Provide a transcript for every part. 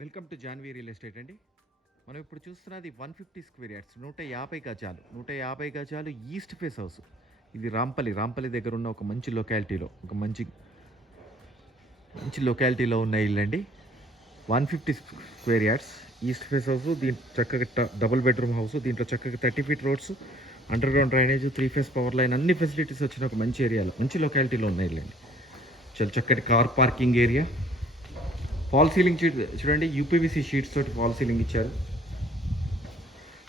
Welcome to Janvi real estate అండి. మనం ఇప్పుడు చూస్తున్నది వన్ ఫిఫ్టీ స్క్వేర్ యార్డ్స్ నూట యాభై గజాలు నూట యాభై గజాలు ఈస్ట్ ఫేస్ హౌస్. ఇది రాంపల్లి రాంపల్లి దగ్గర ఉన్న ఒక మంచి లొకాలిటీలో ఒక మంచి మంచి లొకాలిటీలో ఉన్న ఇల్లు అండి one fifty square yards east face house దీంట్లో చక్కగా డబుల్ బెడ్రూమ్ హౌస్ దీంట్లో చక్కగా thirty feet roads underground drainage three phase power line అన్ని ఫెసిలిటీస్ వచ్చిన ఒక మంచి ఏరియాలో మంచి లొకాలిటీలో ఉన్న ఇల్లు అండి చాలా చక్కటి car parking area. Fall ceiling sheet చూడండి యూపీవీసీ షీట్స్ తోటి ఫాల్ సీలింగ్ ఇచ్చారు.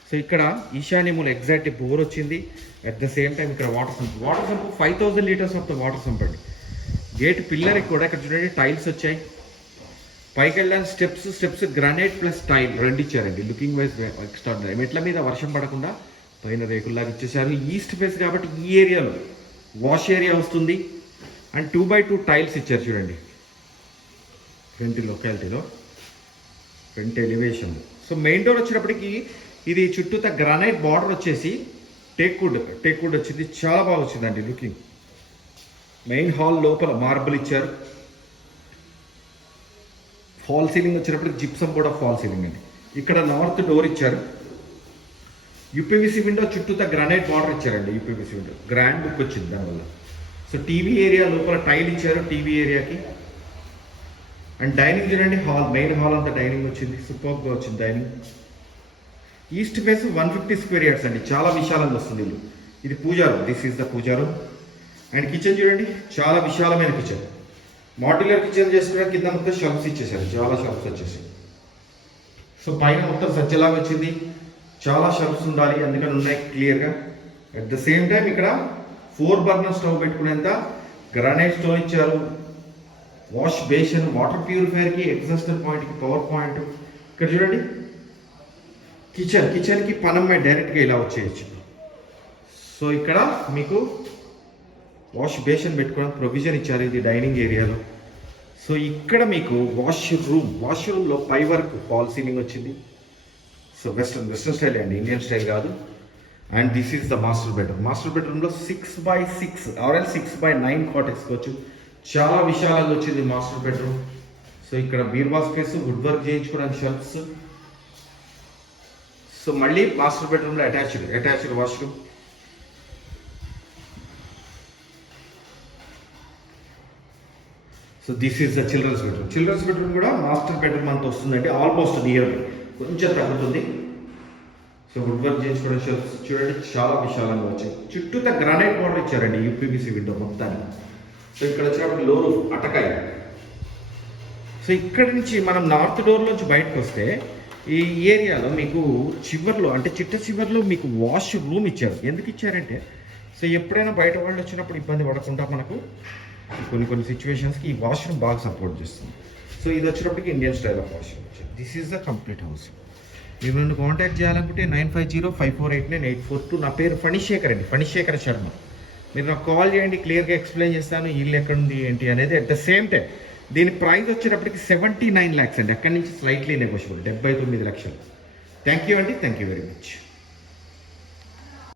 సో ఇక్కడ ఈశాన్యములు ఎగ్జాక్ట్ బోర్ వచ్చింది. అట్ ద సేమ్ టైం ఇక్కడ water sump water sump five thousand litres of the water sump అండి. గేట్ పిల్లర్కి కూడా ఇక్కడ చూడండి టైల్స్ వచ్చాయి. పైకి వెళ్ళడానికి steps steps granite plus tile రెండు ఇచ్చారండి. లుకింగ్ వైజ్ ఎక్స్ట్రాడినరీ మెట్ల మీద వర్షం పడకుండా పైన రేకుల్లాగా ఇచ్చేసారు ఈస్ట్ ఫేస్ కాబట్టి ఈ ఏరియాలో వాష్ ఏరియా వస్తుంది. And two by two tiles ఇచ్చారు చూడండి. Front లొకాలిటీలో front elevation so main door వచ్చినప్పటికి ఇది చుట్టూత గ్రానైట్ బార్డర్ వచ్చేసి టేక్వుడ్ టేక్వుడ్ వచ్చింది. చాలా బాగా వచ్చిందండి లుకింగ్ మెయిన్ హాల్ లోపల మార్బుల్ ఇచ్చారు. ఫాల్ సీలింగ్ వచ్చినప్పటికి జిప్సమ్ కూడా ఫాల్ సీలింగ్ అండి. ఇక్కడ నార్త్ డోర్ ఇచ్చారు. యూపీవీసీ విండో చుట్టూత గ్రానైట్ బార్డర్ ఇచ్చారండి యూపీవీసీ విండో గ్రాండ్ బుక్ వచ్చింది దానివల్ల. సో టీవీ ఏరియా లోపల టైల్ ఇచ్చారు టీవీ ఏరియాకి అండ్ డైనింగ్ చూడండి హాల్ మెయిన్ హాల్ అంతా డైనింగ్ వచ్చింది సూపర్గా వచ్చింది dining east face one fifty square yards అండి చాలా విశాలంగా వస్తుంది ఇల్లు ఇది pooja room this is the pooja room and kitchen చూడండి చాలా విశాలమైన కిచెన్ మాడ్యులర్ కిచెన్ చేసుకున్న కింద మొత్తం షాప్స్ ఇచ్చేసారు చాలా షాప్స్ వచ్చేసి. సో పైన మొత్తం సజ్జలాగా వచ్చింది. చాలా షాప్స్ ఉండాలి అందుకని ఉన్నాయి క్లియర్గా అట్ ద సేమ్ టైం ఇక్కడ ఫోర్ బర్నర్ స్టవ్ పెట్టుకునేంత గ్రానైట్ స్టవ్ ఇచ్చారు. వాష్ బేషన్ వాటర్ ప్యూరిఫైయర్కి ఎగ్జాస్టర్ పాయింట్కి పవర్ పాయింట్. ఇక్కడ చూడండి. కిచెన్ కిచెన్కి పనమ్మాయి డైరెక్ట్గా ఇలా వచ్చేయచ్చు. సో ఇక్కడ మీకు వాష్ బేషన్ పెట్టుకోవడానికి ప్రొవిజన్ ఇచ్చారు ఇది డైనింగ్ ఏరియాలో. సో ఇక్కడ మీకు వాష్ రూమ్ వాష్ రూమ్లో పై వరకు ఫాల్ సీలింగ్ వచ్చింది. సో వెస్ట్రన్ వెస్ట్రన్ స్టైల్ అండి ఇండియన్ స్టైల్ కాదు. And this is the master bedroom. Master బెడ్రూమ్లో six by six or six by nine cot వేసుకోవచ్చు చాలా విశాలంగా వచ్చింది మాస్టర్ బెడ్రూమ్ సో ఇక్కడ బీర్వా స్పేస్ వుడ్ వర్క్ చేయించుకోవడానికి షెల్ఫ్స్. సో మళ్ళీ మాస్టర్ బెడ్రూమ్లో attached attached washroom. So this is the children's bedroom. Children's bedroom కూడా మాస్టర్ బెడ్రూమ్ అంత వస్తుందంటే ఆల్మోస్ట్ నియర్ కొంచెం తగ్గుతుంది. సో వుడ్ వర్క్ చేయించుకోవడం షెల్ఫ్స్. చూడండి చాలా విశాలంగా వచ్చాయి. చుట్టూత గ్రానైట్ మోడల్ ఇచ్చారండి యూపీబీసీ విండో మొత్తానికి. సో ఇక్కడ వచ్చినప్పుడు లోరు అటకాయ సో ఇక్కడ నుంచి మనం నార్త్ డోర్ నుంచి బయటకు వస్తే ఈ ఏరియాలో మీకు చివర్లో అంటే చిట్ట చివర్లో మీకు వాష్ రూమ్ ఇచ్చారు. ఎందుకు ఇచ్చారంటే సో ఎప్పుడైనా బయట వాళ్ళు వచ్చినప్పుడు ఇబ్బంది పడకుండా మనకు కొన్ని కొన్ని సిచ్యువేషన్స్కి ఈ వాష్రూమ్ బాగా సపోర్ట్ చేస్తుంది. సో ఇది వచ్చినప్పటికి ఇండియన్ స్టైల్ ఆఫ్ వాష్రూమ్ వచ్చింది this is the complete house మీరు నన్ను కాంటాక్ట్ చేయాలనుకుంటే nine five zero five four eight nine eight four two నా పేరు ఫణిశేఖర్ అండి. ఫణిశేఖర్ శర్మ. మీరు నాకు కాల్ చేయండి క్లియర్గా ఎక్స్ప్లెయిన్ చేస్తాను ఇల్లు ఎక్కడుంది ఏంటి అనేది. అట్ ద సేమ్ టైం దీని ప్రైస్ వచ్చేటప్పటికి సెవెంటీ నైన్ ల్యాక్స్ అండి. అక్కడి నుంచి స్లైట్లీ నెగోషియబుల్ డెబ్బై తొమ్మిది లక్షలు. థ్యాంక్ యూ అండి థ్యాంక్ యూ వెరీ మచ్